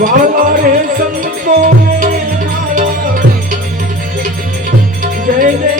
વાલા રે સંતો જય જય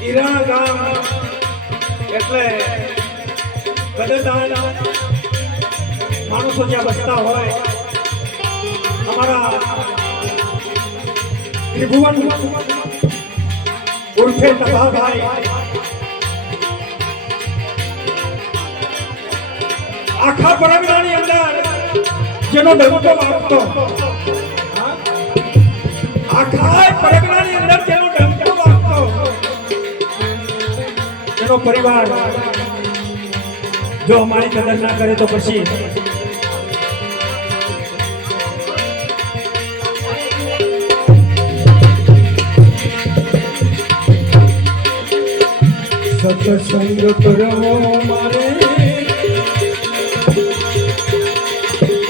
ઈરાણા ગામ એટલે ગદરદાન માણસો જ્યાં બસતા હોય અમારા ત્રિભુવન ઉર્ફે તભાભાઈ આખા પરગણાની અંદર જેનો ડંકો વાગતો આખા પરગણાની અંદર જેનો ડંકો વાગતો એનો પરિવાર જો અમારી કદર ના કરે તો પછી સત્સંગ કરવો મારે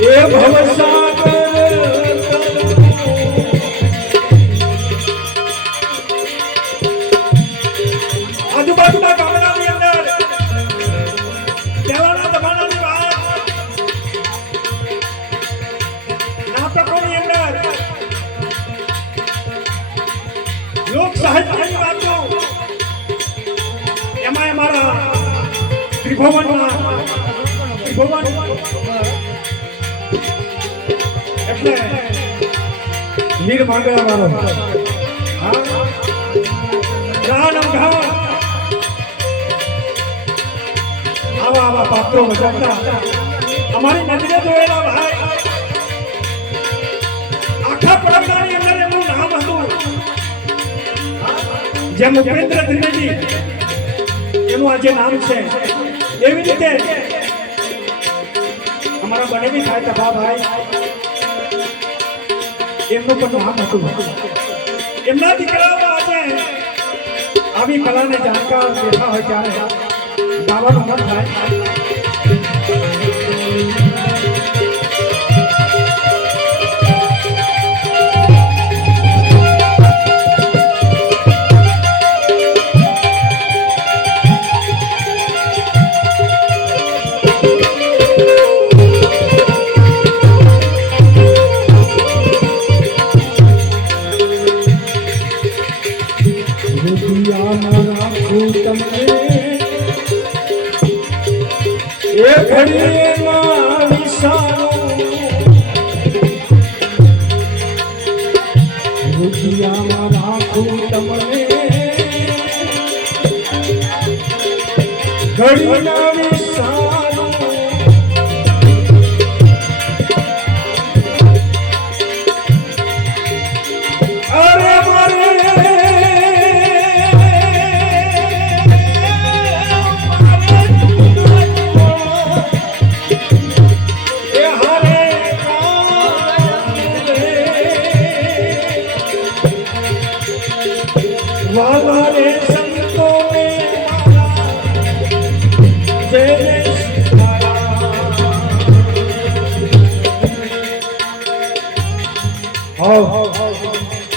એ ભવસાગર આજુબાજુના ગામડાની અંદર પહેલાના જમાનાની વાત નાટકોની અંદર લોક સાહિત્યની વાતો એમાં અમારા ત્રિભુવન એટલે વીર માંગલા વાળો આવા પાત્રો ભજવતા અમારી નજરે જોયેલા ભાઈ આખા પરગણાની અંદર એમનું નામ હતું જેમ ઉપેન્દ્ર ત્રિવેદી એનું આજે નામ છે એવી રીતે અમારા બનેવી થાય તભા ભાઈ એમનું પણ નામ હતું એમના દીકરાઓ આજે આવી કલાને જાણકાર બેઠા હોય ત્યારે ગાવાનું મન થાય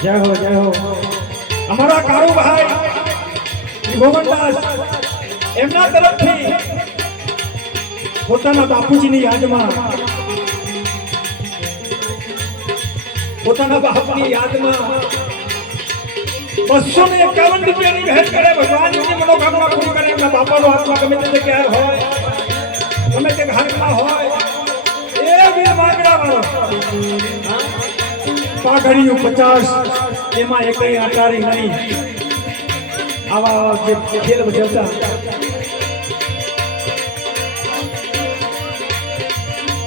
जय हो जय हो हमारा कारू भाई गोवनदास एमना तरफथी પોતાના બાપુજીની યાદમાં પોતાના બાપની યાદમાં 251 રૂપિયાની ભેટ કરે ભગવાનની મનોકામના પૂરી કરે એમના બાપાનો આત્મા ગમે તે જગ્યાએ હોય ગમે તે ઘરમાં હોય એ વીર માંગડા વાળો પાઘડીયું 50 એમાં એકઈ આટારી નહીં આવા જે ખેલ બજવતા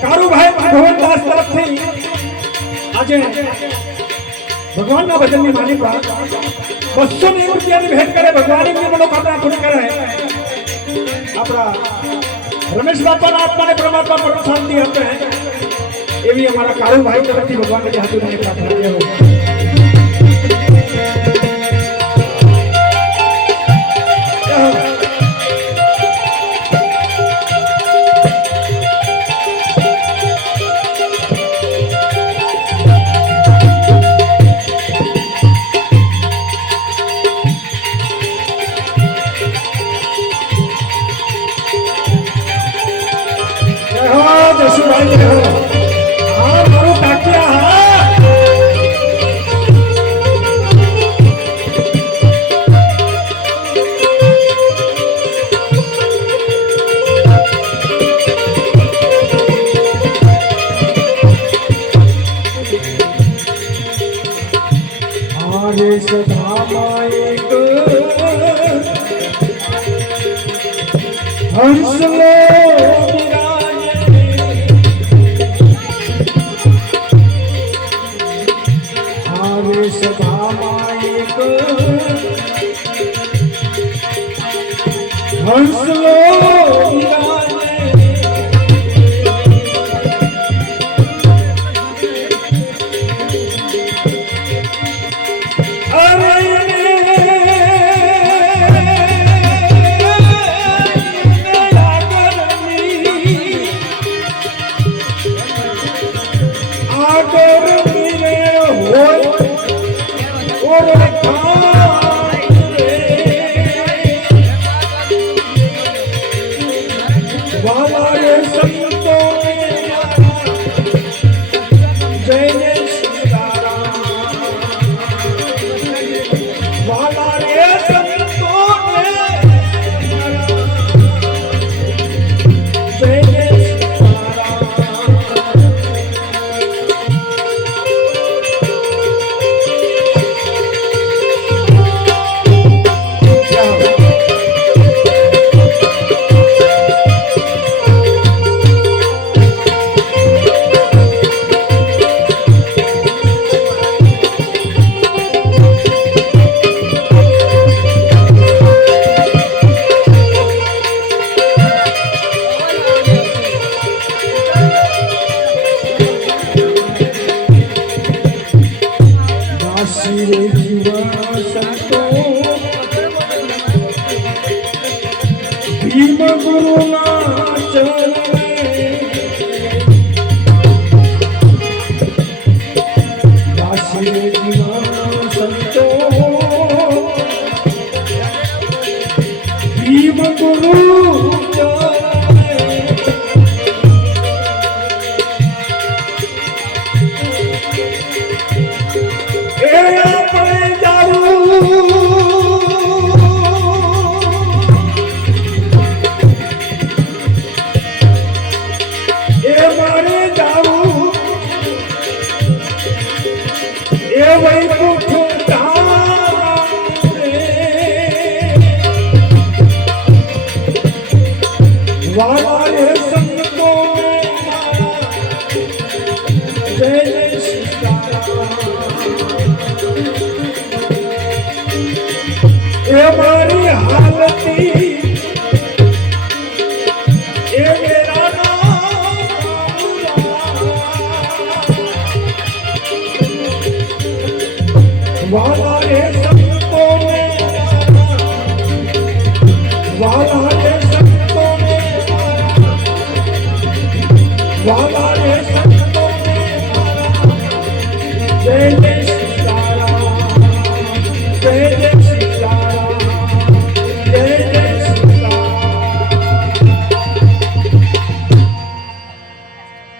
કારુભાઈ ભગવાનદાસ તરફથી આજે ભગવાનના ભજનની માલિકા 201 રૂપિયાની ભેટ કરે ભગવાનની મનોકામના પૂરી કરે આપણા રમેશ બાપાના આત્માને પરમાત્મા પરમ શાંતિ આપે એવી અમારા કાળુભાઈ તરફથી ભગવાનને હાથોની પ્રાર્થના કરું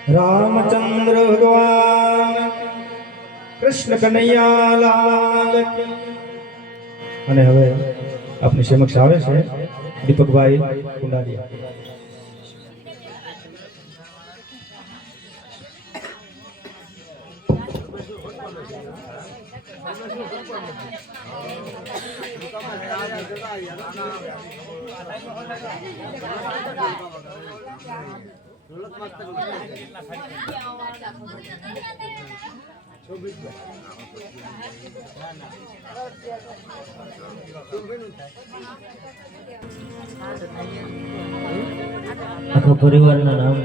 रामचंद्र भगवान कृष्ण कन्हैया लाल અને હવે આપની સમક્ષ આવે છે દીપકભાઈ કુંડારિયા. આખા પરિવારના નામ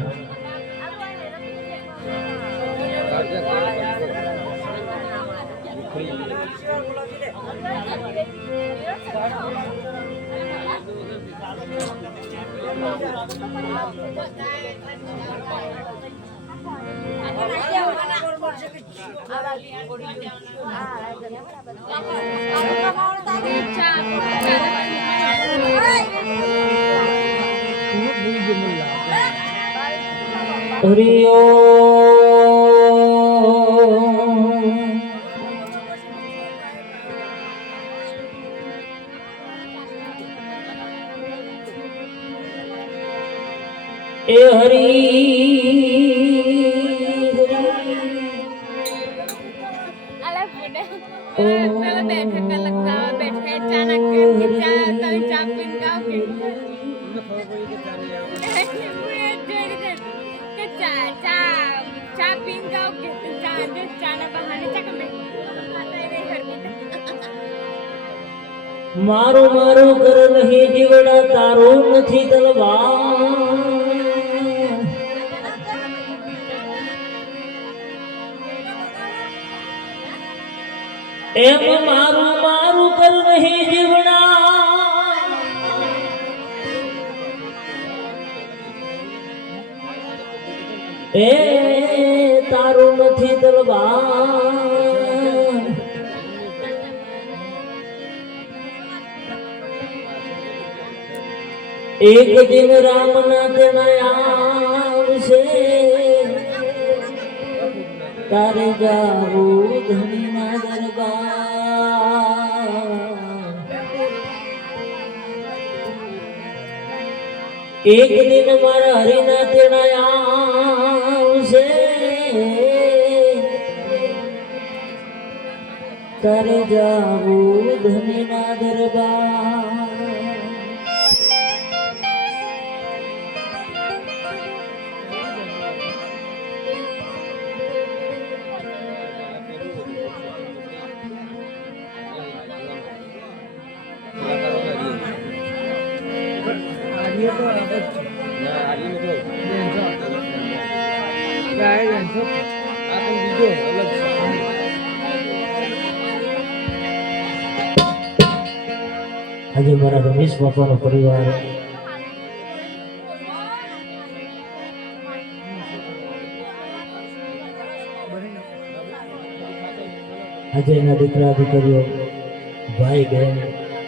હરિયો એ મારું મારું કર નહીં જીવડા તારું નથી તલવાર એમ મારું મારું કર નહીં જીવડા એ તારું નથી તલવાર એક દિન રામના તેના આવશે તારે જાવું ધણીના દરબાર એક દિન મારા હરિના તેના આવશે તારે જાવું ધણીના દરબાર આજે મારા રમેશ બાપાનો પરિવાર આજે એના દીકરા દીકરીઓ ભાઈ બહેન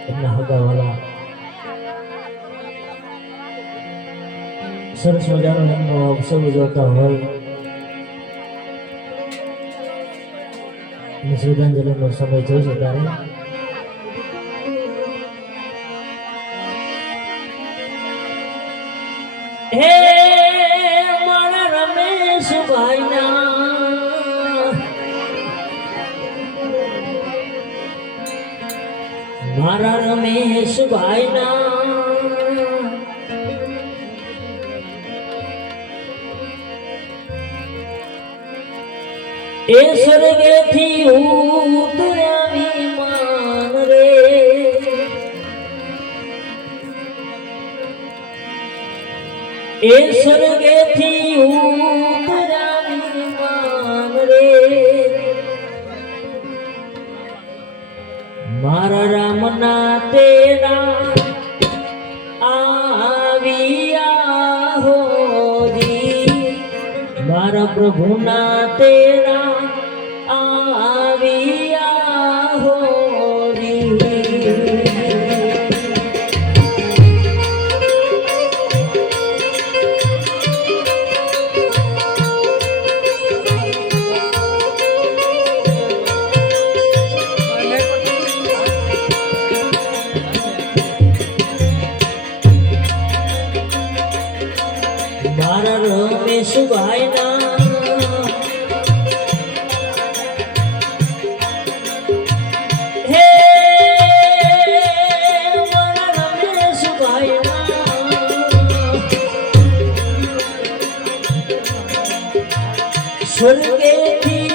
એમના હગાવાલા સરસ મજાનો એમનો અવસર ઉજવતા હોય અને શ્રદ્ધાંજલિનો સમય થયો છે ત્યારે હે મારા રમેશ ભાઈના મારા રમેશ ભાઈના એ સ્વર્ગેથી ઉતર્યા વિમાન રે એ સ્વર્ગેથી ઉતર્યા વિમાન રે મારા રામના તેરા આવ્યા હોજી મારા પ્રભુના તેરા આવ્યા હોજી મારા રમેશ ભાઈના હે મારા રમેશ ભાઈના સ્વર્ગેથી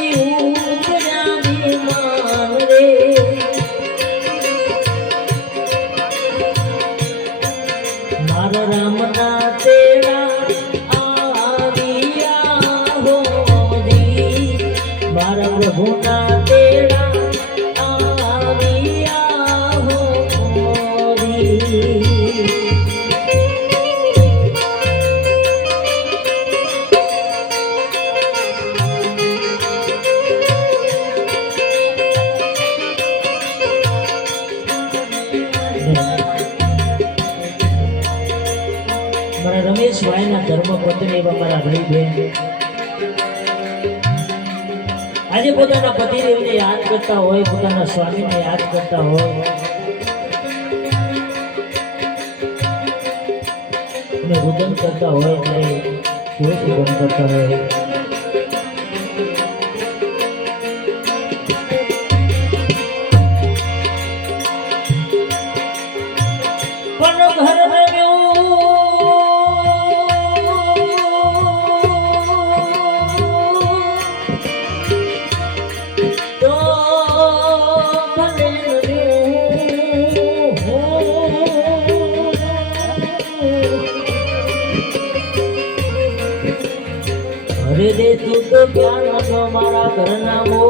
રમેશભાઈના ધર્મપત્ની એવા મારા રહીબેન આજે પોતાના પતિદેવને યાદ કરતા હોય, પોતાના સ્વામીને યાદ કરતા હોય અને રુદન કરતા હોય ત્યારે કેવું રુદન કરતા હોય. પણ ઘર અરે રે તું તો ક્યાં નતો મારા ઘરના મો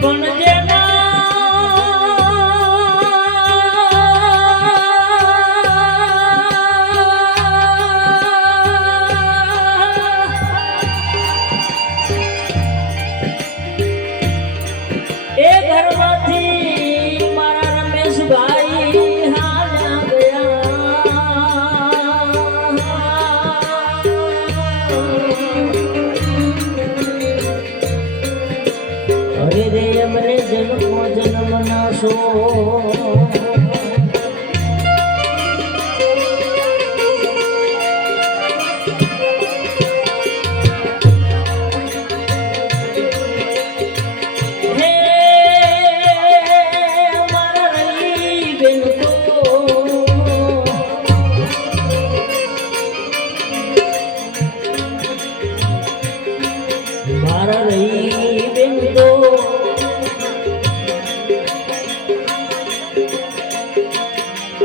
પણ જેના એ ઘરમાંથી મારા રમેશભાઈ અરે રે અમને જન્મો જન્મ નાશો હે મારા રહી બેન મારા રહી બેન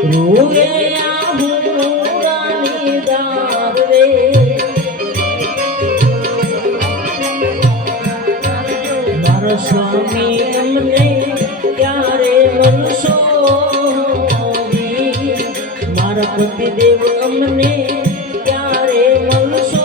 રૂએ આહુરાની દાર રે મારા સ્વામી અમને ક્યારે મળશો મારા પતિદેવ અમને ક્યારે મળશો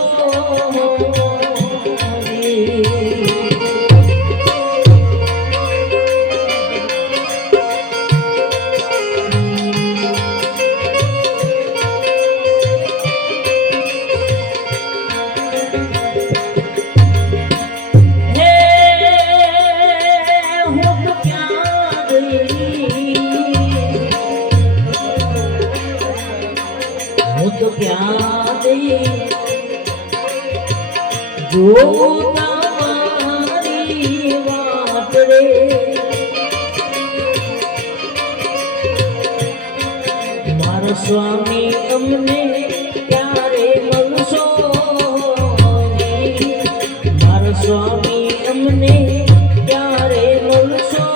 હું તો ક્યાં જઈ જો તમારી વાત રે મારા સ્વામી અમને ક્યારે મળશો મારા સ્વામી અમને ક્યારે મળશો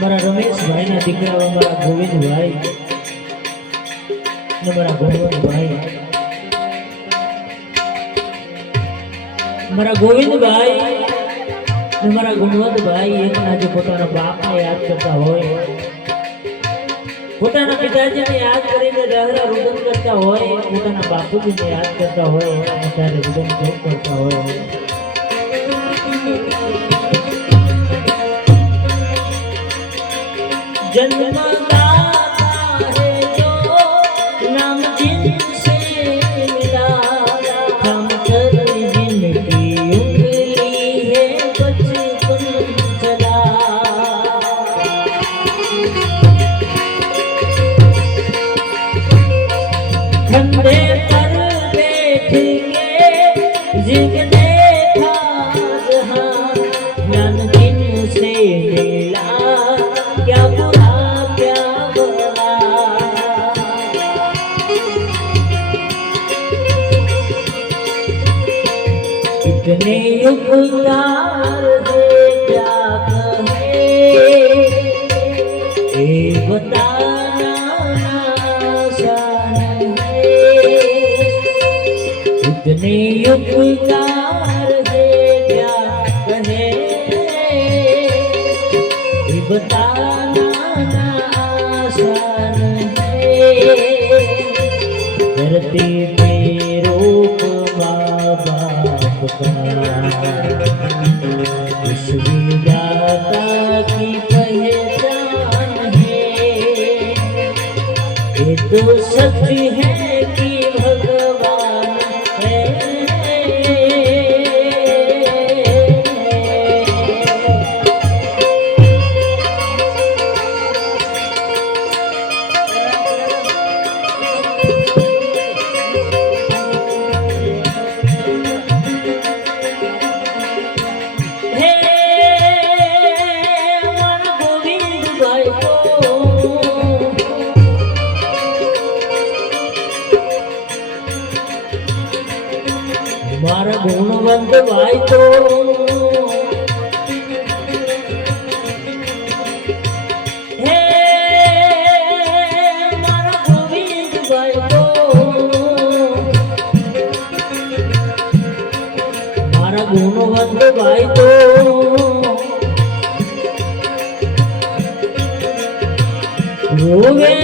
મારા રમેશભાઈના દીકરા મારા ગોવિંદભાઈ ને મારા ગોવિંદભાઈ ને મારા ગુણવંતભાઈ એક આજે પોતાના બાપને યાદ કરતા હોય, પોતાના પિતાજીને યાદ કરીને દહરા રુદન કરતા હોય, પોતાના બાપુજીને યાદ કરતા હોય અને ત્યારે રુદન કરતા હોય. जन्मदाता है जो नाम जिनसे मिला हम कर जिनकी उंगली है बचपन चला इतने उपकार है क्या कहे ये बताना आसान है इतने उपकार है क्या कहे ये बताना आसान है धरती पे रूप माँ बाप का इस विधाता की पहचान है ये तो सच है कि भगवान है મારા ગુણવંત ભાઈ તો હે મારા ગોવિંદ ભાઈ તો મારા ગુણવંત ભાઈ તો રોવે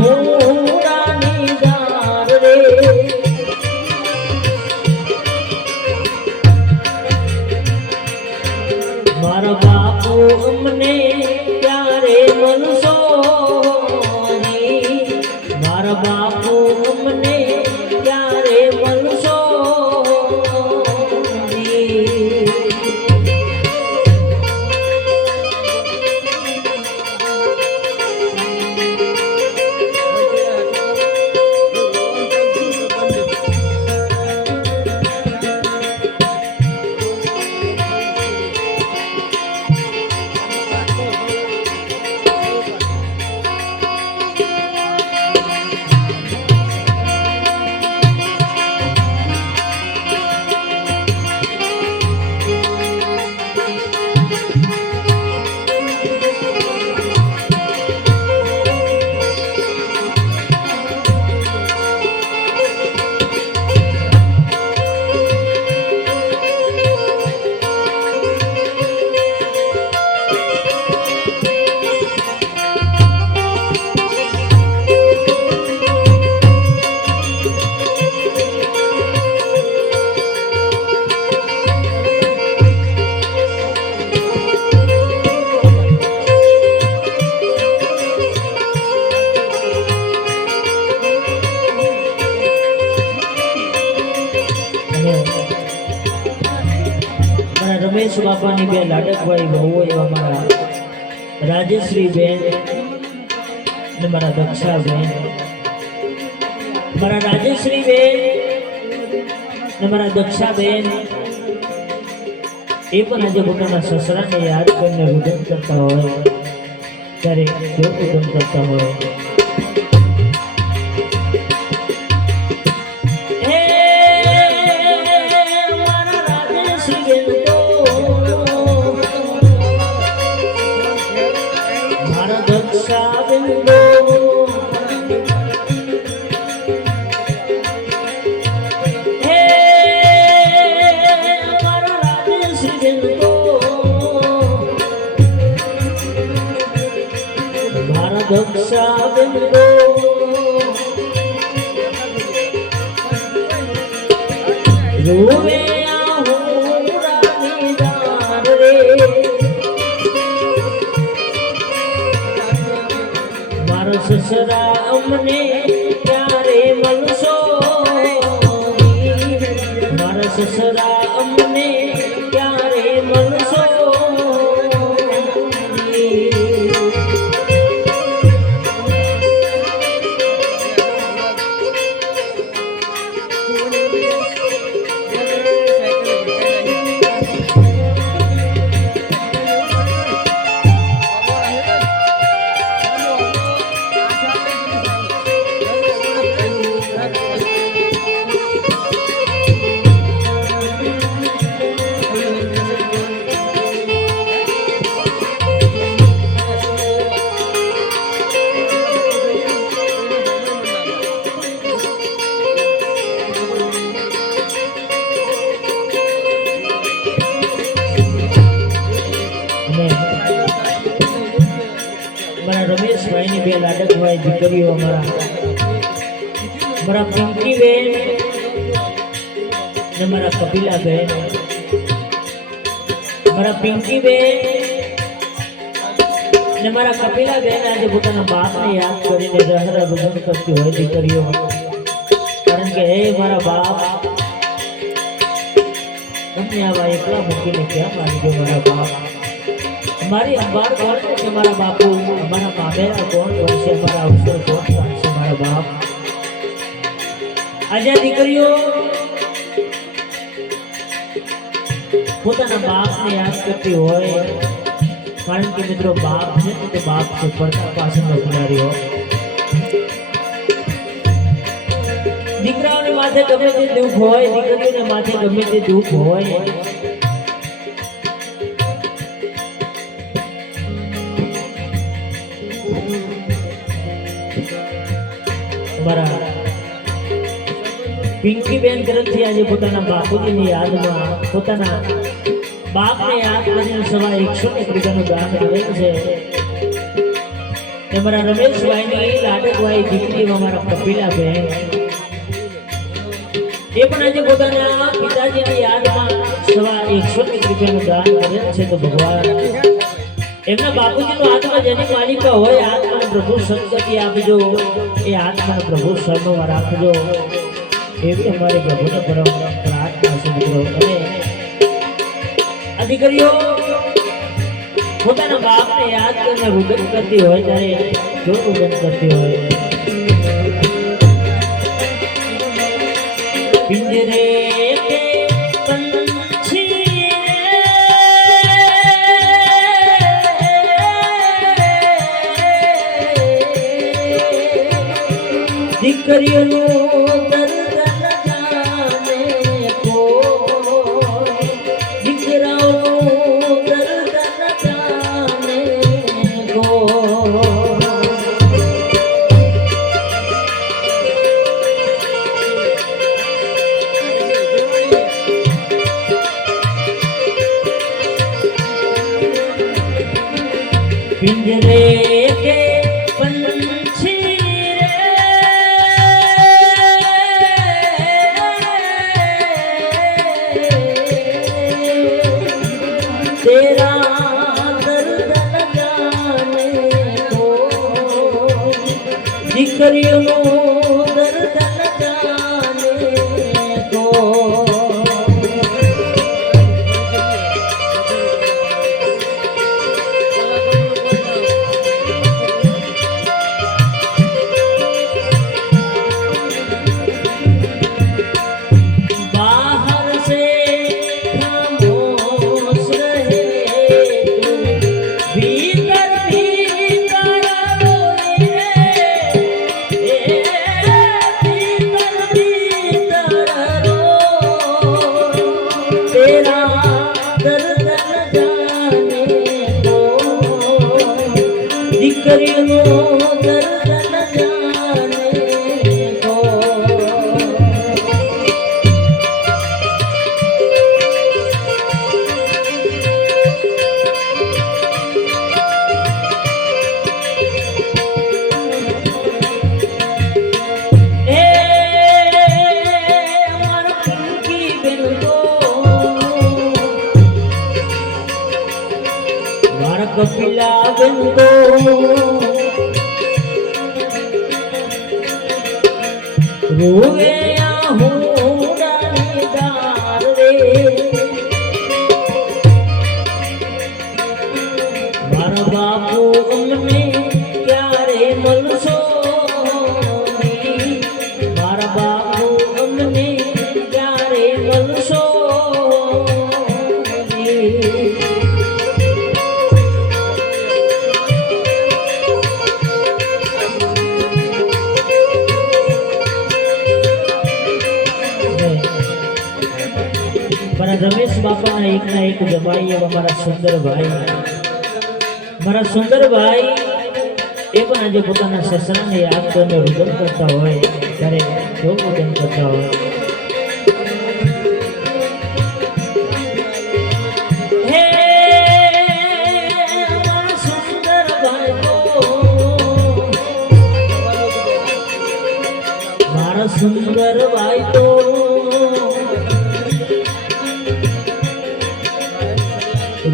હોરાની દાર રે મારા બાપુ અમને ત્યારે મળશો મારા બાપુ અમને ત્યારે મળશો રમેશ બાપાની બે લાડકભાઈ બહુ એવા મારા રાજેશ્રી બેન ને મારા દક્ષા બેન મારા રાજેશ્રી બેન ને મારા દક્ષા બેન એ પણ આજે પોતાના સસરાને યાદ કરીને રુદન કરતા હોય ત્યારે જો રુદન કરતા હોય દક્ષા બિંદો રોવે આહોરાની દાર રે મારા સસરા અમને ક્યારે મળશો મારા સસરા અમને ક્યારે મળશો રમેશભાઈની બે લાડકભાઈ દીકરીઓ મારા પિંકી બેન ને મારા કપિલા બેન, મારા પિંકી બેન ને મારા કપિલા બેન આજે પોતાના બાપને યાદ કરીને રહરા રુદન કરતી હોય દીકરીઓ, કારણ કે હે મારા બાપ, તમને આવા એકલા મૂકીને કેમ આવી ગયો મારા બાપ? મારી અંબાર કોણ છે મારા બાપુ? અમારા પામેરા કોણ છે? અમારા અવસર કોણ છે મારા બાપ? આજે દીકરીઓ પોતાના બાપને યાદ કરતી હોય, કારણ કે મિત્રો બાપ છે તો બાપ છે, પડતા પાછળનો કિનારીઓ. દીકરાઓને માથે ગમે તે દુઃખ હોય, દીકરીઓને માથે ગમે તે દુઃખ હોય, મારા પિંકી બેન તરફથી આજે પોતાના બાપુજીની યાદમાં પોતાના બાપને યાદ કરીને સવા 100 રૂપિયાનું દાન કરેલ છે. મારા રમેશભાઈની લાડકભાઈ દીકરીમાં મારા કપિલા બેન એ પણ આજે પોતાના પિતાજીની યાદમાં સવા 100 રૂપિયાનું દાન કરેલ છે. તો ભગવાન એમના બાપુજીનો આત્મા જેની માલિકા હોય, આત્માને પ્રભુ સદગતિ આપજો, એ આત્માને પ્રભુ શરણમાં રાખજો, એવી અમારી પ્રભુને પરમ પ્રાર્થના છે મિત્રો. અને આ દીકરીઓ પોતાના બાપને યાદ કરીને રુદન કરતી હોય, ત્યારે જો રુદન કરતી હોય, પિંજરે કે પંછી દીકરીઓનું દર્દ ન જાણે કોઈ, દીકરાઓનું દર્દ ન જાણે કોઈ. પિંજરે કે પંછી तेरा दर्द न जाने को, દીકરીઓનું દર્દ ન જાને को. बाहर से खामोश रहे तू, भीतर भीतर रोई रे, भीतर भीतर रो, तेरा दर्द न जाने को, દીકરીઓનો દર્દ ન જાને को. कपिला बेन को रोवे डालीदार रे, मारा बापू अमने क्यारे मलसो, मारा बापू अमने क्यारे मलसो. મારા રમેશ બાપાના એકના એક જમાઈ એવા મારા સુંદરભાઈ એ પણ આજે પોતાના સસરાને યાદ કરીને રુદન કરતા હોય, ત્યારે જો રુદન કરતા હોય. હે મારા સુંદરભાઈ સુંદર ભાઈ તો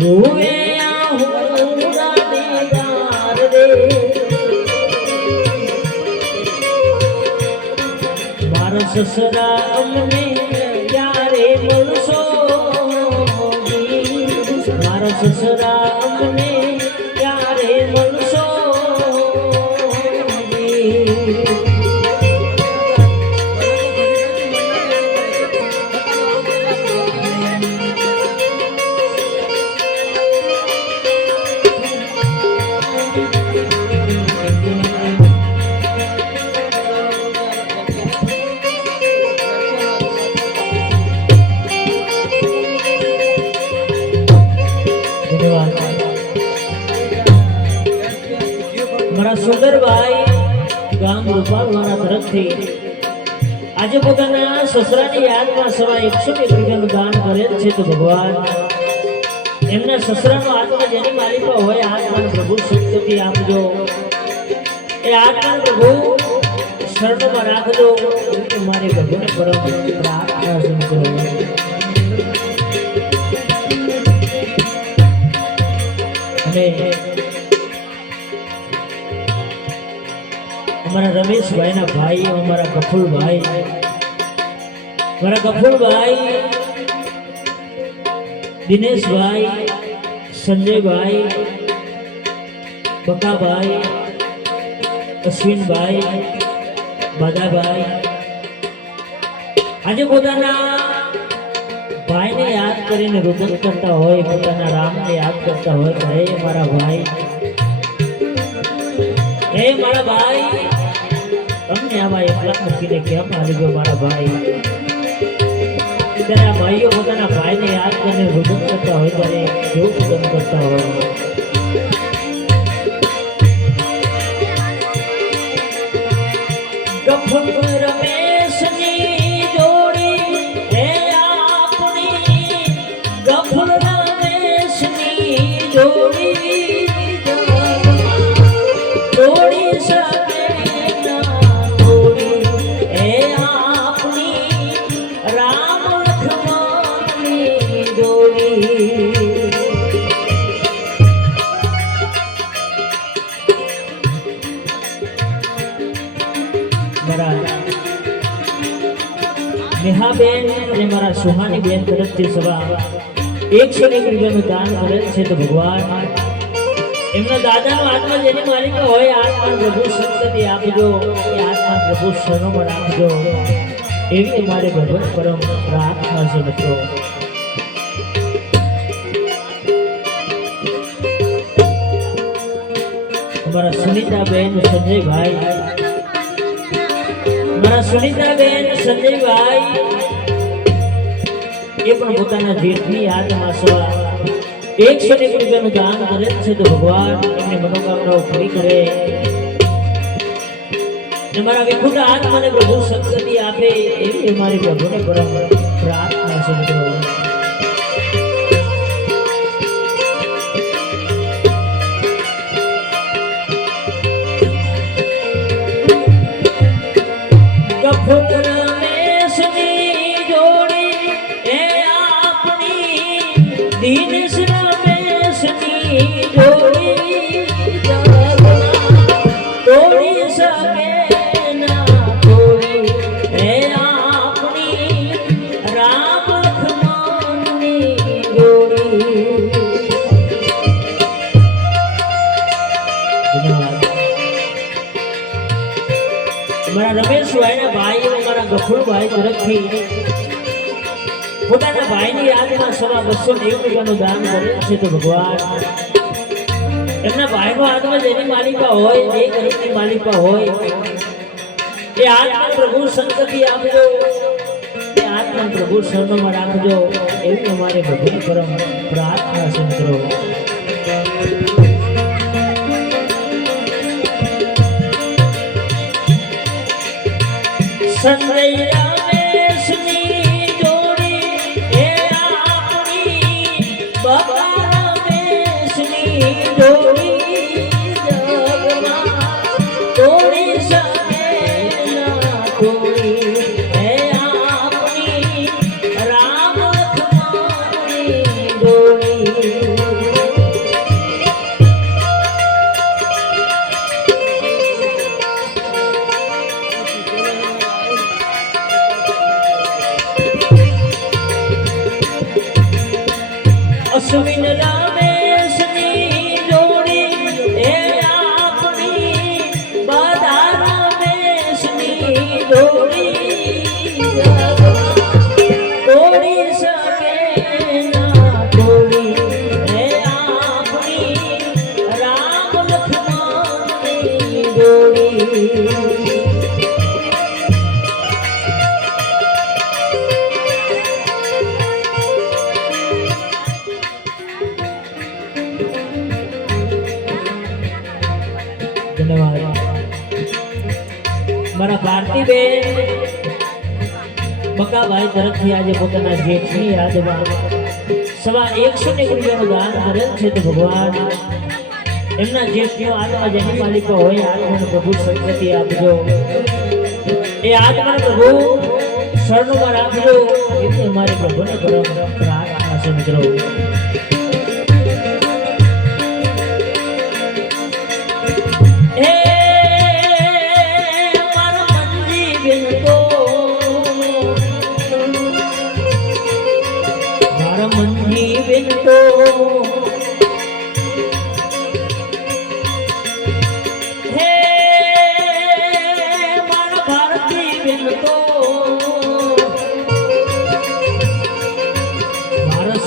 રોવે આહુડાને ગાર રે મારા સસરા અમને ક્યારે મળશો મારા સસરા અમને ક્યારે મળશો મારા સુંદરભાઈ ગામ રૂપાલવાના તરફથી આજે પોતાના સસરાની યાદમાં સવા 101 રૂપિયાનું દાન કરેલ છે તો ભગવાન એમના સસરાનો આત્મા જેની માલિકા હોય આત્માને પ્રભુ સદગતિ આપજો એ આત્માને પ્રભુ શરણમાં રાખજો મારી પ્રભુને પરમ પ્રાર્થના સમજો અને हमारा रमेशभाई ना भाई हमारा गफुलभाई दिनेशभाई संजयभाई बकाभाई अश्विनभाई बादाभाई आज पोताना भाई ने याद करीने रुदन करता होय पोताना राम ने याद करता होय हे मारा भाई हे मारा भाई हमने आवा एकला મૂકીને કેમ આવી ગયો મારા ભાઈ ત્યારે આ ભાઈઓ પોતાના ભાઈને યાદ કરીને રુદન કરતા હોય ત્યારે કેવું રુદન કરતા હોય ગફુર રમેશની જોડી હે આપણી ગફુર રમેશની જોડી જોડી શકે नेहाबेन અને મારા સુહાની બેન તરફથી સવા 101 રૂપિયાનું દાન કરેલ છે તો ભગવાન એમના દાદાનો આત્મા જેની માલિકા હોય આત્મા પ્રભુ સદગતિ આપજો એ આત્મા પ્રભુ શરણમાં રાખજો એવી અમારે ભગવાન પરમ પ્રાર્થના છે મિત્રો हमारा सुनीताबेन संजयभाई हमारा सुनीताबेन संजयभाई ये पण પોતાના જેઠની યાદમાં સવા 101 રૂપિયાનું દાન કરેલ છે તો ભગવાન એમની મનોકામનાઓ પૂરી કરે ને મારા વિખુટા આત્માને પ્રભુ સદગતિ આપે એવી અમારી પ્રભુને પરમ પ્રાર્થના છે મિત્રો दिनेश रमेशनी जोड़ी तोड़ी सके ना तोड़ी है आपनी राम लक्ष्मणनी जोड़ी हमारा रमेश भाई ना भाई हमारा गफूर भाई तरफथी પોતાના ભાઈની યાદમાં સવા 290 રૂપિયાનું દાન કરેલ છે તો ભગવાન એમના ભાઈનો આત્મા જેની માલિકા હોય જે ગરીબની માલિકા હોય એ આત્મા પ્રભુ સંતતિ આપજો એ આત્મા પ્રભુ શરણમાં રાખજો એવી અમારે ભગવાન પરમ પ્રાર્થના છે મિત્રો સંજય तोड़ी सके ना तोड़ी અશ્વિન રમેશની જોડી એ આપણી બધા રમેશની જોડી તોડી શકે ના તોડી એ આપણી રામ લક્ષ્મણની જોડી ધન્યવાદ મારા ભારતીબેન બકાભાઈ તરફથી આજે પોતાના જેઠની યાદમાં સવા 100 રૂપિયાનું દાન કરેલ છે તો ભગવાન એમના જેઠની આત્મા જેની માલિકો હોય આત્માને પ્રભુ સદગતિ આપજો એ આત્માને પ્રભુ શરણમાં રાખજો એટલે અમારે પ્રભુને પ્રાર્થના છે મિત્રો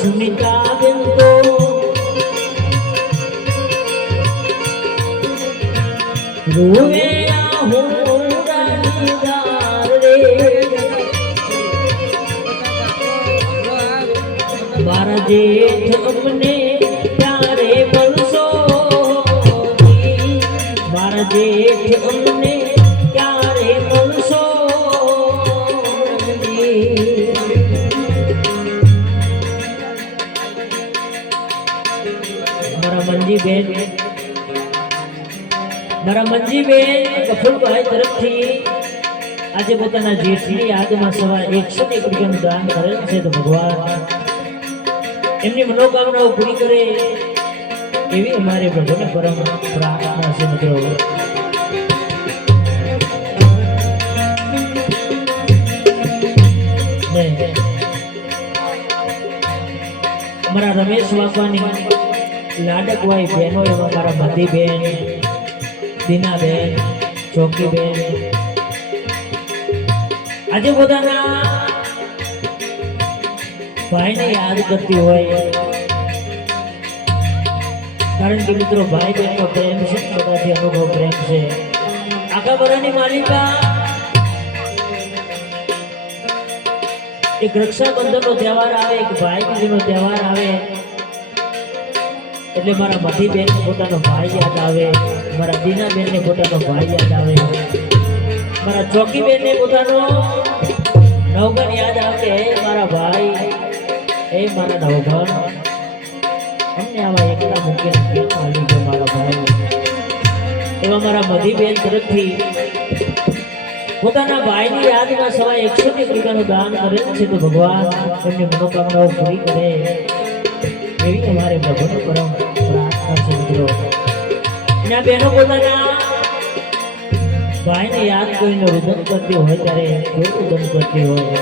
સુનિતા બેન તો રૂવે મારા જેઠ અમને ત્યારે બનશો મારા જેઠ અમને ત્યારે બનશો મારા મંજીબેન કફુલભાઈ તરફથી આજે પોતાના જેઠની યાદમાં સવા 101 રૂપિયાનું દાન કરેલ છે તો ભગવાન એમની મનોકામનાઓ પૂરી કરે એવી અમારે પ્રભુને પરમ પ્રાર્થના છે મિત્રો અમારા રમેશ બાપાની લાડકવાઈ બહેનો એવા મારા મધીબેન દીનાબેન ચોકીબેન આજે પોતાના ભાઈને યાદ કરતી હોય કારણ કે મિત્રો ભાઈ બહેનનો પ્રેમ છે બધાથી અનુભવ પ્રેમ છે આખા બરાની માલિકા એક રક્ષાબંધનનો તહેવાર આવે એક ભાઈ બીજનો તહેવાર આવે એટલે મારા મધીબેન ને પોતાનો ભાઈ યાદ આવે મારા દીનાબેન ને પોતાનો ભાઈ યાદ આવે મારા ચોકીબેન ને પોતાનો નવગણ યાદ આવે મારા ભાઈ એ મારા નવગણ અમને આવા એકલા મૂકીને આવી ગયો મારા ભાઈ એવા મારા મધીબેન તરફથી પોતાના ભાઈની યાદમાં સવા 101 રૂપિયાનું દાન કરેલ છે તો ભગવાન એમની મનોકામનાઓ પૂરી કરે એવી અમારે પ્રભુને પરમ પ્રાર્થના છે મિત્રો ત્યાં બહેનો પોતાના ભાઈને યાદ કરીને રુદન કરતી હોય ત્યારે કેવું રુદન કરતી હોય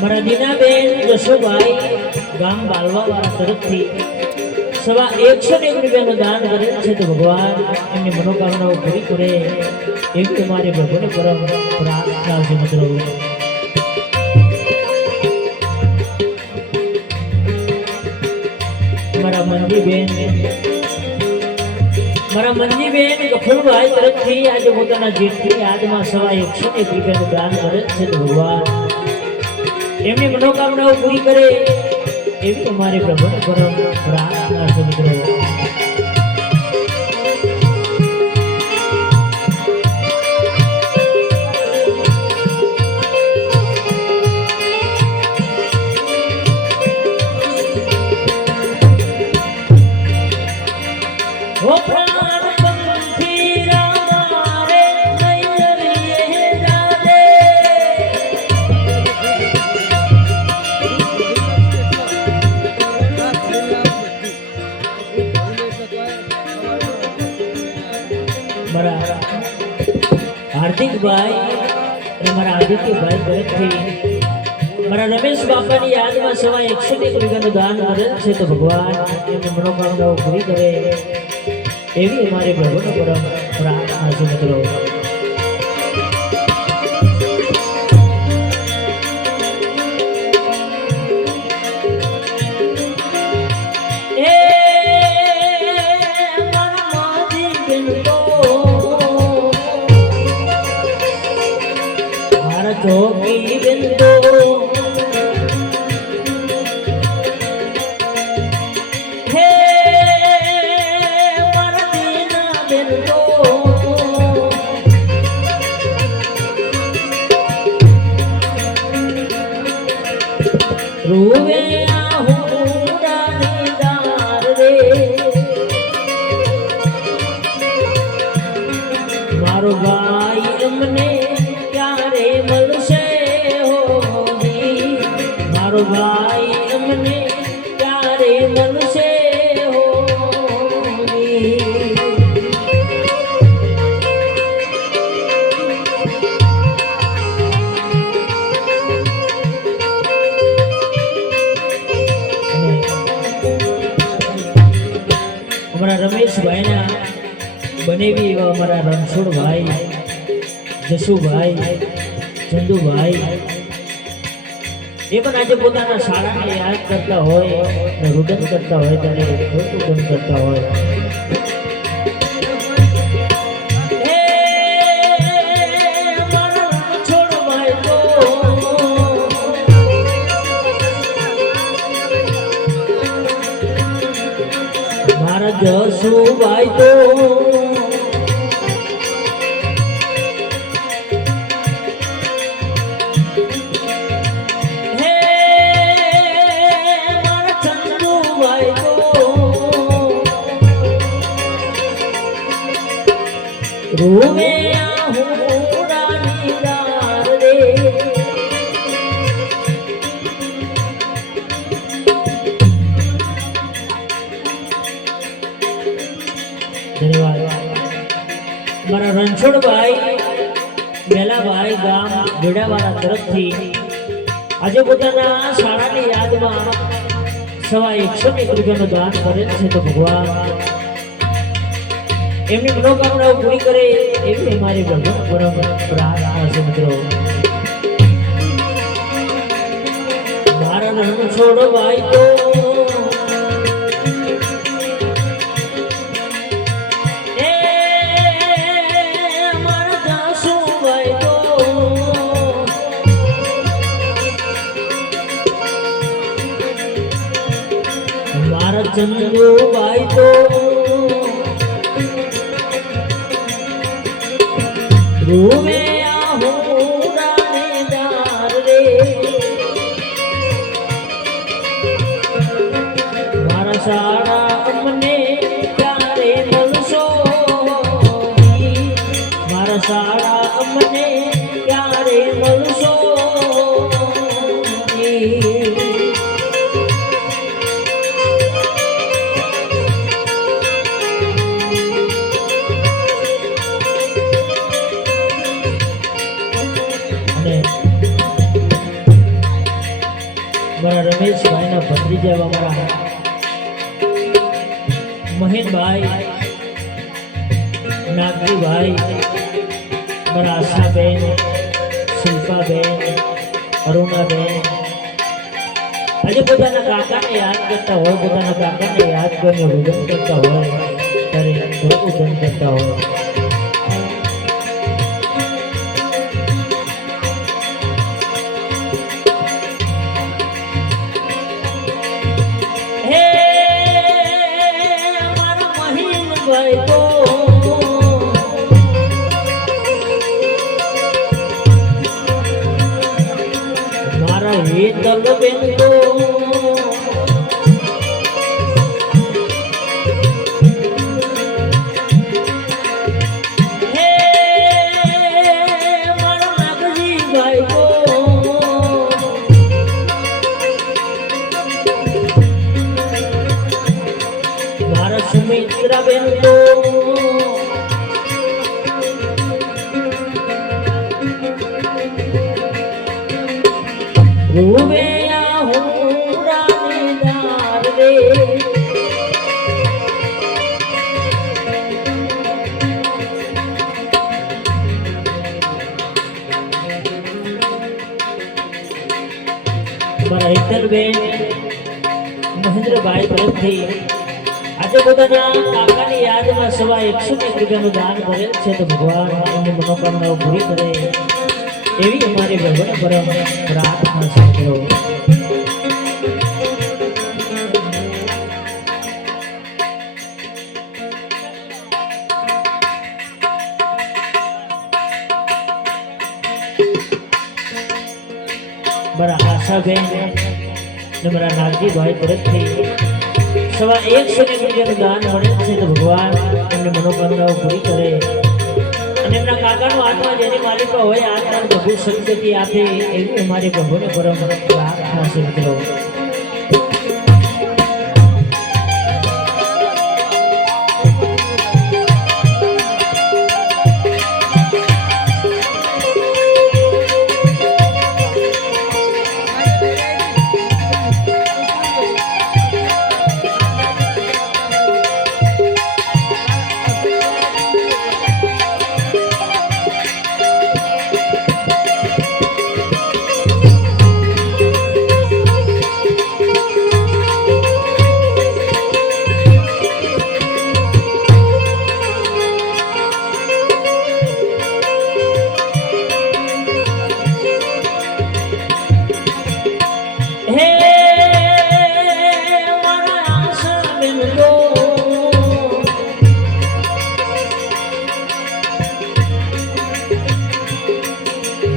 મારા દીનાબેન જસુભાઈ ગામ બાલવાવાળા તરફથી સવા 101 રૂપિયાનું દાન કરેલ છે તો ભગવાન એમની મનોકામનાઓ પૂરી કરે એવી અમારી પ્રભુને પરમ પ્રાર્થના છે મિત્રો મારા મંદીબેન મારા મંજીબેન ગફુરભાઈ તરફથી આજે પોતાના જેટલી આજમાં સવા 101 રૂપિયાનું દાન કરે છે તો ભગવાન એમની મનોકામનાઓ પૂરી કરે એવી અમારી પ્રભુને પરમ પ્રાર્થના છે મિત્રો. ઓ પ્રાણ પંખી રામા રે નૈયરીએ જાજે મારા હાર્દિકભાઈ અને મારા આદિત્યભાઈ તરફથી મારા રમેશ બાપાની યાદમાં સવા 101 રૂપિયાનું દાન કરેલ છે તો ભગવાન એમની મનોકામનાઓ પૂરી કરે એવી અમારી પ્રભુને પરમ પ્રાર્થના છે મિત્રો. એ મારી બેન તો મારા ચોકી બેન તો રૂવે આહુડાની દાર રે મારો ભાઈ અમને ક્યારે મળશે હોવી મારો ભાઈ અમને ક્યારે મળશે હોવી. અમારા રમેશભાઈના બનેવી એવા અમારા રણછોડભાઈ જસુભાઈ ચંદુભાઈ એ પણ આજે પોતાના શાળાને યાદ કરતા હોય અને રુદન કરતા હોય ત્યારે રુદન કરતા હોય. જસુભાઈ તો હે મારા ચંદુભાઈ તો રૂવે આહુડાની દાર રે ધન્યવાદ. મારા રણછોડભાઈ બેલાભાઈ ગામ વેડાવાળા તરફથી આજે પોતાના શાળાની યાદમાં સવા 101 રૂપિયાનું દાન કરેલ છે તો ભગવાન એમની મનોકામનાઓ પૂરી કરે એવી અમારી પરમ પ્રાર્થના છે મિત્રો. મારા રણછોડભાઈ તો ચંદુભાઈ તો રૂવે આહુડાની દાર રે મારા શાળા અમને ક્યારે મળશો મારા શાળા અમને ક્યારે મળશો. મારા રમેશભાઈના ભત્રીજા એવા મારા મહેનભાઈ નાગજીભાઈ મારા આશાબેન શિલ્પાબેન અરુણાબેન આજે પોતાના કાકાને યાદ કરતા હોય પોતાના કાકાને યાદ કરીને ભોજન કરતા હોય ત્યારે પૂજન કરતા હોય. હે મારા મહીમ ભાઈ તો મારા હેતલ બેન તો સુમિત્રા બેન તો રૂવે આહુરાની દાર રે મારા હેતલબેન મહેન્દ્રભાઈ તરફથી આજે પોતાના કાકાની યાદમાં સવા 101 રૂપિયાનું દાન કરેલ છે તો ભગવાન એમની મનોકામનાઓ પૂરી કરે એવી અમારી ભગવાન પરમ પ્રાર્થના છે. મારા આશાબેન ને મારા નાગજીભાઈ તરફથી સવા 101 રૂપિયાનું દાન મળે છે તો ભગવાન એમની મનોકામનાઓ પૂરી કરે અને એમના કાકાનો આત્મા જેની માલિકા હોય આત્માને પ્રભુ સદગતિ આપે એવી અમારી પ્રભુને પરમ પ્રાર્થના છે મિત્રો.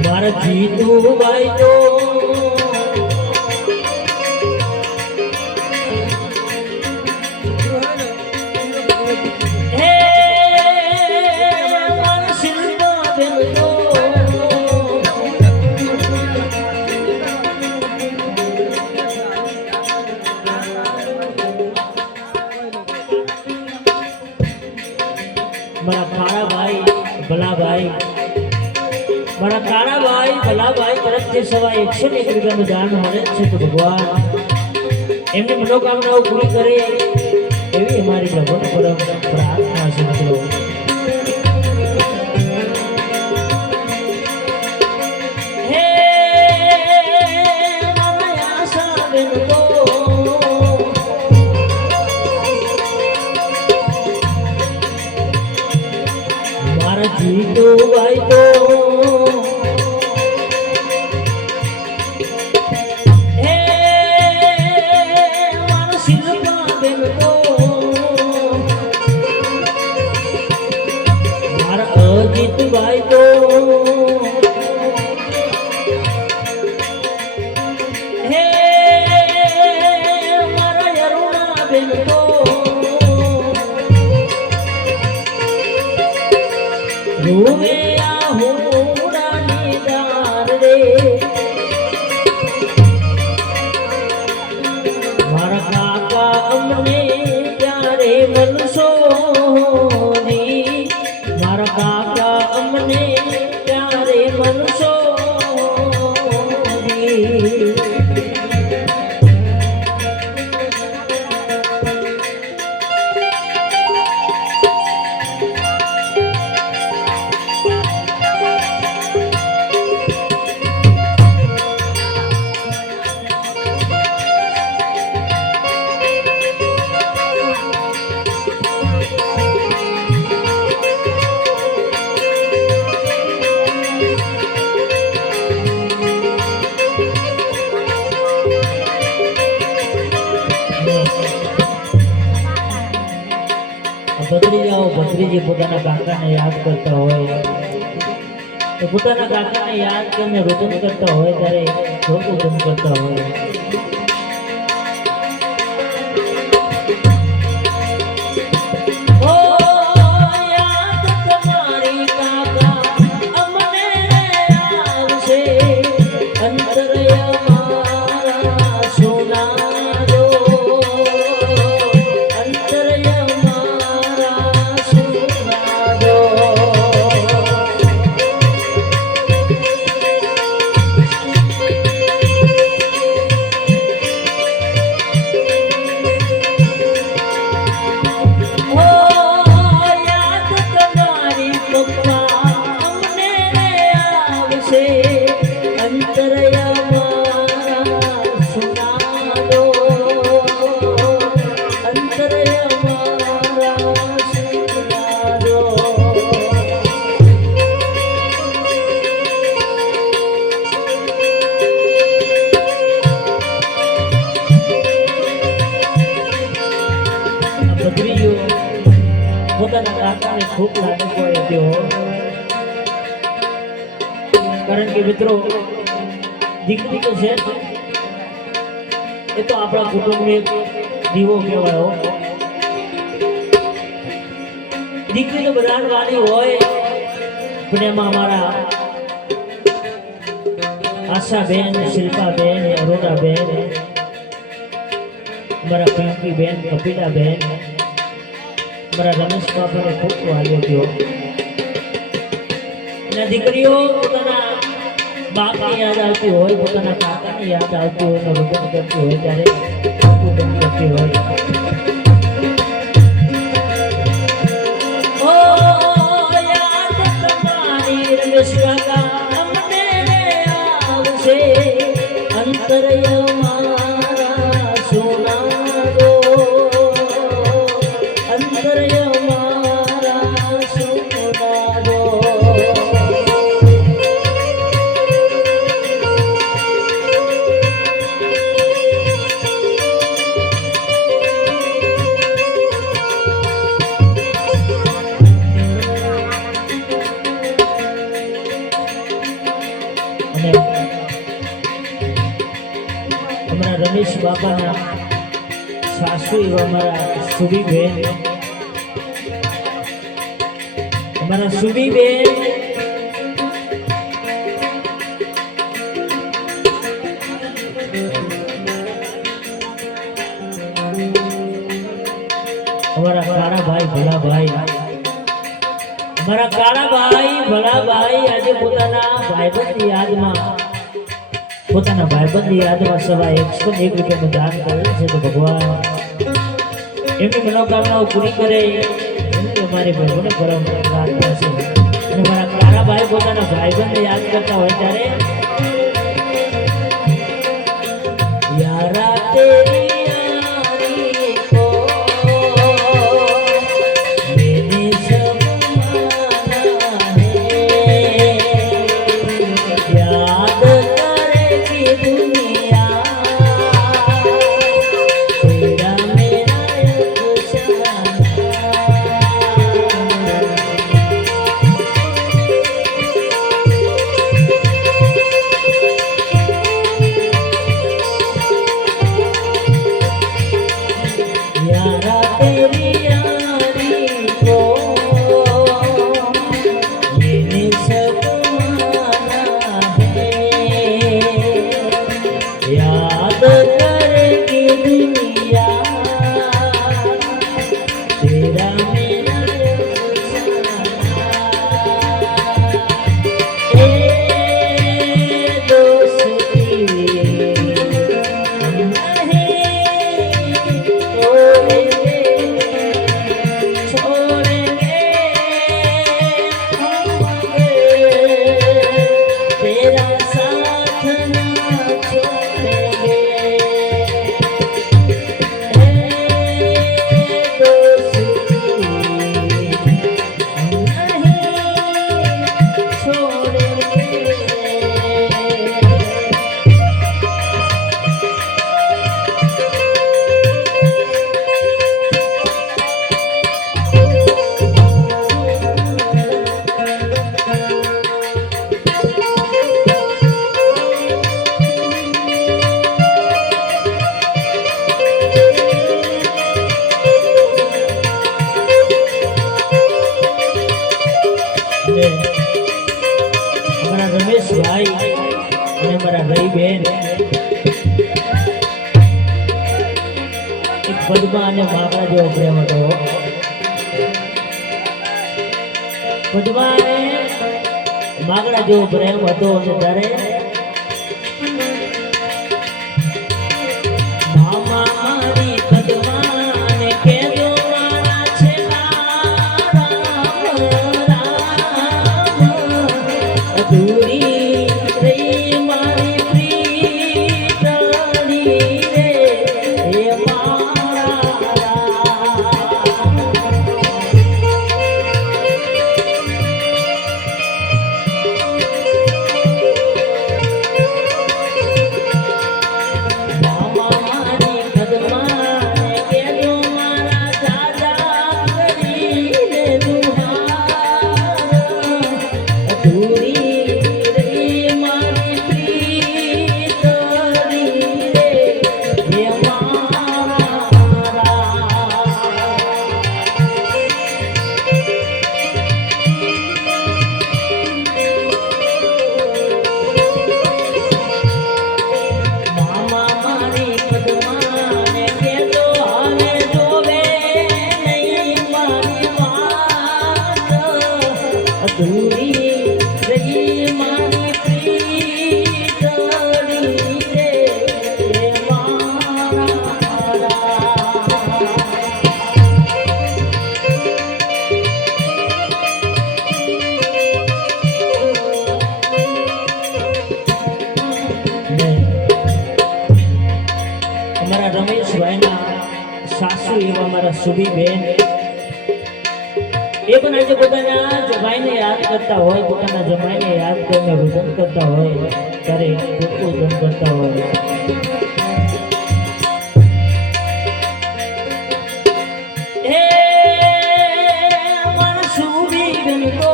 મારા જીતુભાઈ તો હે મારા શિલ્પા બેન તો મારા ખારાભાઈ ભલાભાઈ મારા કાળાભાઈ ભલાભાઈ તરફથી સવા 101 રૂપિયાનું દાન મળે છે તો ભગવાન એમની મનોકામનાઓ પૂરી કરે એવી અમારી ભગવાન પરમ પ્રાર્થના છે મિત્રો. હે મારા આશાબેન તો મારા જીતુભાઈ તો જીતુભાઈ તો હે મારા યરુણા બેન તો રૂવે આહુરાની દાર રે મારા કાકા અમને ત્યારે મળશો મારા કાકા અમને ત્યારે મળશો. કાકાને યાદ કરતા હોય તો પોતાના કાકાને યાદ કરીને રોદન કરતા હોય ત્યારે રોદન કરતા હોય પોતાના કાકાને ખૂબ લાગે હોય તેઓ કારણ કે મિત્રો દીકરી તો છે એ તો આપણા કુટુંબનો એક દીવો કહેવાય દીકરી તો બધાને વાલી હોય પણ એમાં અમારા આશાબેન શિલ્પાબેન અરુણાબેન અમારા પિંકીબેન કપિલાબેન મારા રમેશ બાપાને ખૂબ વાલ્યો થયો અને દીકરીઓ પોતાના બાપની યાદ આવતી હોય પોતાના કાકાની યાદ આવતી હોય અને વગર કરતી હોય ત્યારે કુટુંબ કરતી હોય ઓ યાદ તમારી રમેશ કાકા અમને આવશે અંતરયમાં અમારા રમેશ બાપાના સાસુ એવા અમારા સુબીબેન અમારા સુબીબેન અમારા કાળાભાઈ ભલાભાઈ અમારા કાળાભાઈ ભલાભાઈ આજે પોતાના ભાઈબંધની યાદમાં પોતાના ભાઈબંધની યાદમાં સવા 101 રૂપિયાનું દાન કરેલ છે તો ભગવાન એમની મનોકામનાઓ પૂરી કરે એમની અમારી ભગવાને પરમ પ્રાર્થના છે અને મારા કાળાભાઈ પોતાના ભાઈબંધને યાદ કરતા હોય ત્યારે યારા તેરી યારી કો મેને સબ માના હે યાદ અને અમારા રમેશભાઈ અને અમારા રહીબેન એક પદ્મા અને માગણા જેવો પ્રેમ હતો. પદ્મા અને માગણા જેવો પ્રેમ હતો અને ત્યારે મામા મારી પદ્માને કહેજો મારા છેલા રામ અધૂરી રહી મારી પ્રીતણી રે હે મારા મામા મારી પદ્માને કહેજો મારા દાદા કરીને દુહાર અધૂરી રહી મારી પ્રીતણી રે હે મારા મામા મારી પદ્માને કહેજો હાલે જોવે નહીં મારી વાત અધૂરી રહી મારી પ્રીતણી રે હે મારા અમારા રમેશભાઈના સાસુ એવા અમારા સુબીબેન એ પણ આજે પોતાના જમાઈને યાદ કરતા હોય, પોતાના જમાઈને યાદ કરીને રુદન કરતા હોય ત્યારે રુદન કરતા હોય. હે અમારા સુબીબેન તો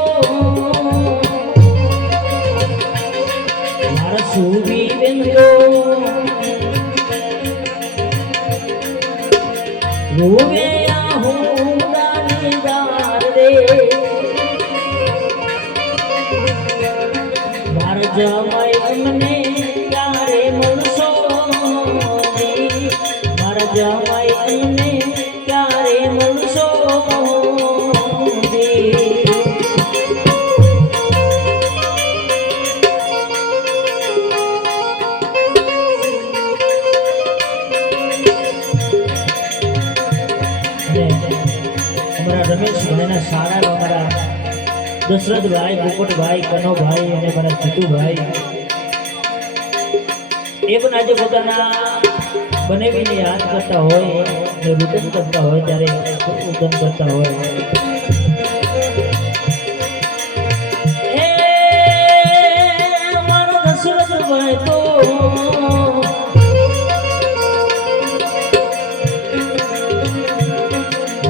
મારા સુબીબેન તો રોવે આહુડાની દાર રે મારા જમાઈ અમને ક્યારે મળશો જી? મારા જમાઈ અમને ક્યારે મળશો જી? અમારા રમેશભાઈના સારા અમારા દશરથભાઈ, પોપટભાઈ, કનોભાઈ અને મારા જીતુભાઈ એ પણ આજે પોતાના બનેવીને યાદ કરતા હોય ને રુદન કરતા હોય ત્યારે રુદન કરતા હોય. હે મારા દશરથભાઈ તો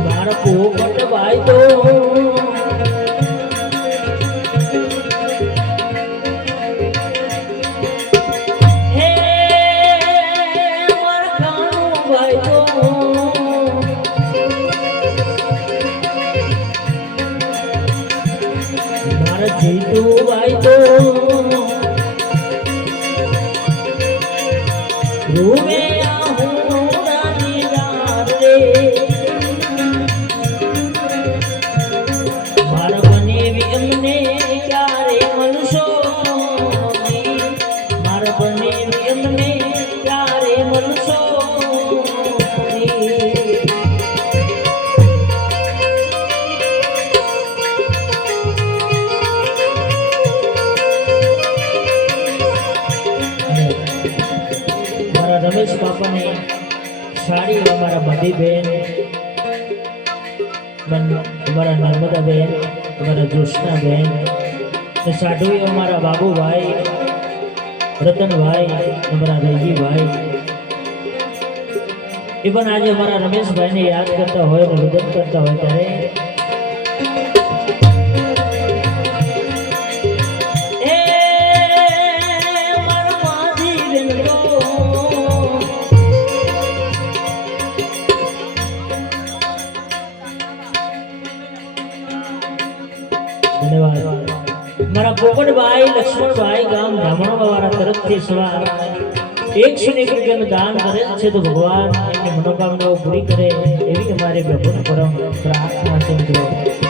મારા પોપટભાઈ તો હે મારા કાનુભાઈ તો મારા જીતુભાઈ તો રૂમે આહુડાની દાર રે મારા બનેવી અમને ક્યારે મળશો જી? મારા બનેવી અમને ક્યારે મળશો જી? મારા રમેશ બાપાને સાડી અમારા બંધીબેન, અમારા નર્મદાબેન, અમારા જ્યોત્સનાબેન ને સાધુ અમારા બાબુભાઈ, રતનભાઈ, અમારા રૈજીભાઈ એ પણ આજે અમારા રમેશભાઈને યાદ કરતા હોય ને રુદન કરતા હોય ત્યારે મારા માધીબેન તો ધન્યવાદ. મારા પોપટભાઈ લક્ષ્મણભાઈ ગામ બ્રાહ્મણો વાળા તરફથી સવાર 101 રૂપિયાનું દાન કરેલ છે તો ભગવાન એમની મનોકામનાઓ પૂરી કરે એવી અમારી પ્રભુને પરમ પ્રાર્થના છે મિત્રો.